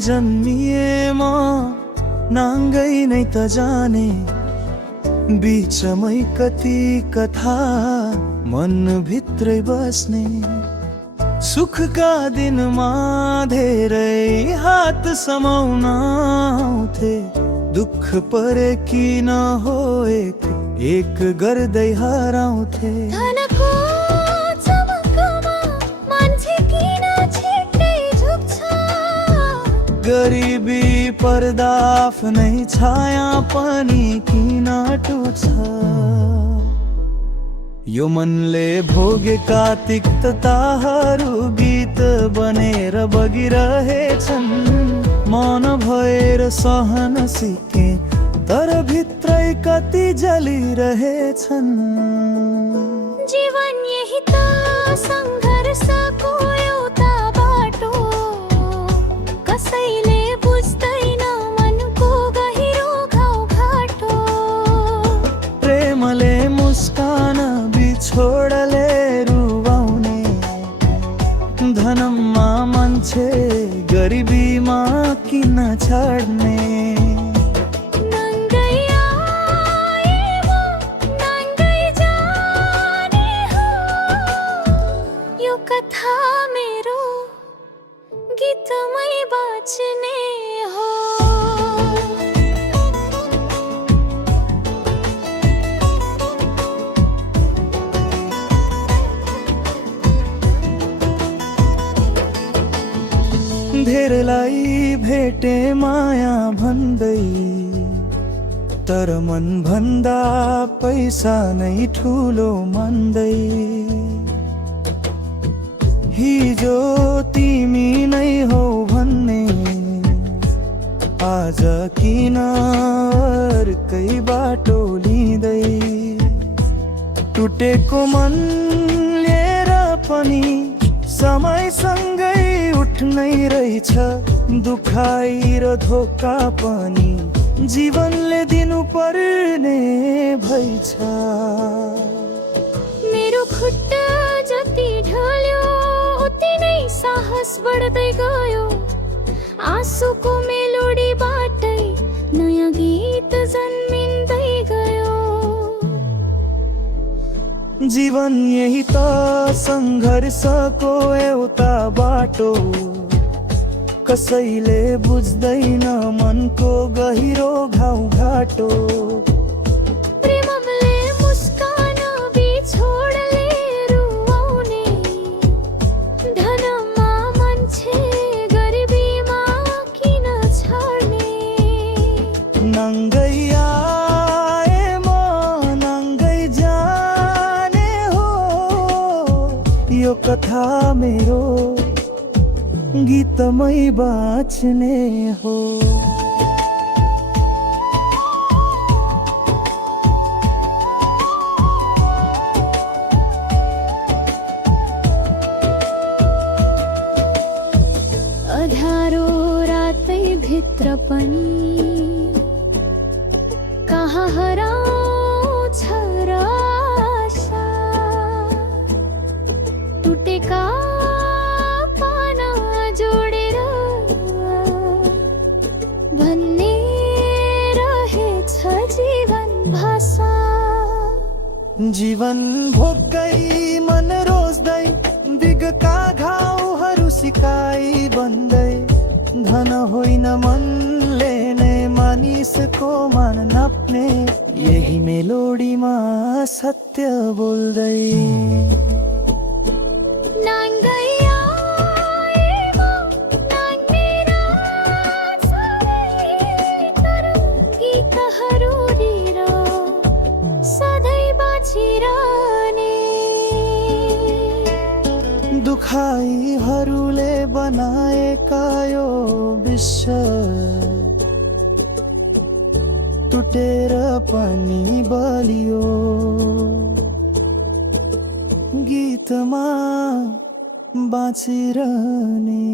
जन्मिएमा नाङ्गै नै त जाने, बिचमै कति कथा मन भित्रै बस्ने। सुखका दिनमा धेरै हात समाउन आउँथे, दुःख परे किन हो एक एक गर्दै हराउँथे। धनको चमकमा मान्छे किन छिट्टै झुक्छ, गरिबी पर्दा आफ्नै छाया पनि किन टुट्छ। यो मनले भोगेका तिक्तताहरू गीत बनेर बगिरहेछन्। मन भएर सहन सिके तर भित्रै कति जलिरहेछन्। जीवन यही त सङ्घर्षको एउटा बाटो, कसैले बुझ्दैन मनको गहिरो घाउ-घाटो। प्रेमले मुस्कान बिछोडले रुवाउने, धनमा मान्छे गरिबीमा किन छाड्ने। नाङ्गै आए म नाङ्गै जाने हो, यो कथा मेरो गीतमै बाँच्ने हो। धेरैलाई भेटे माया भन्दै, तर मन भन्दा पैसा नै ठुलो मान्दै। हिजो तिमी नै हो भन्ने, आज किन अर्कै बाटो लिँदै। टुटेको मन लिएर पनि समयसँगै उठ्नै रहेछ, दुखाइ र धोका पनि जीवनले दिनु पर्ने भइछ। मेरो खुट्टा जति ढल्यो उति नै साहस बढ्दै गयो, आँसुको मेलोडीबाटै नयाँ गीत जन्मिँदै गयो। जीवन यही त सङ्घर्षको एउटा बाटो, कसैले बुझ्दैन मनको गहिरो घाउ-घाटो। प्रेमले मुस्कान बिछोडले रुवाउने, धनमा मान्छे गरिबीमा किन छाड्ने। नाङ्गै आए म नाङ्गै जाने हो, यो कथा मेरो गीतमै बाँच्ने हो। अधारो रातै भित्र पनि कहाँ हराउँछ र आशा, टुटेका पाना जोडेर भन्ने रहेछ जीवन भाषा। जीवन भोकै मन रोज्दै, दिगका घाउहरू सिकाइ बन्दै। धन होइन मनले नै मानिसको मान नाप्ने, यही मेलोडीमा सत्य बोल्दै। नाङ्गै आए म नाङ्गे रात सधैँ, तर गीतहरू लिएर सधैँ बाँचिरहने। दुखाइहरूले बनाएका यो विश्व टुटेर पनि बलियो, गीतमा बाँचिरहने।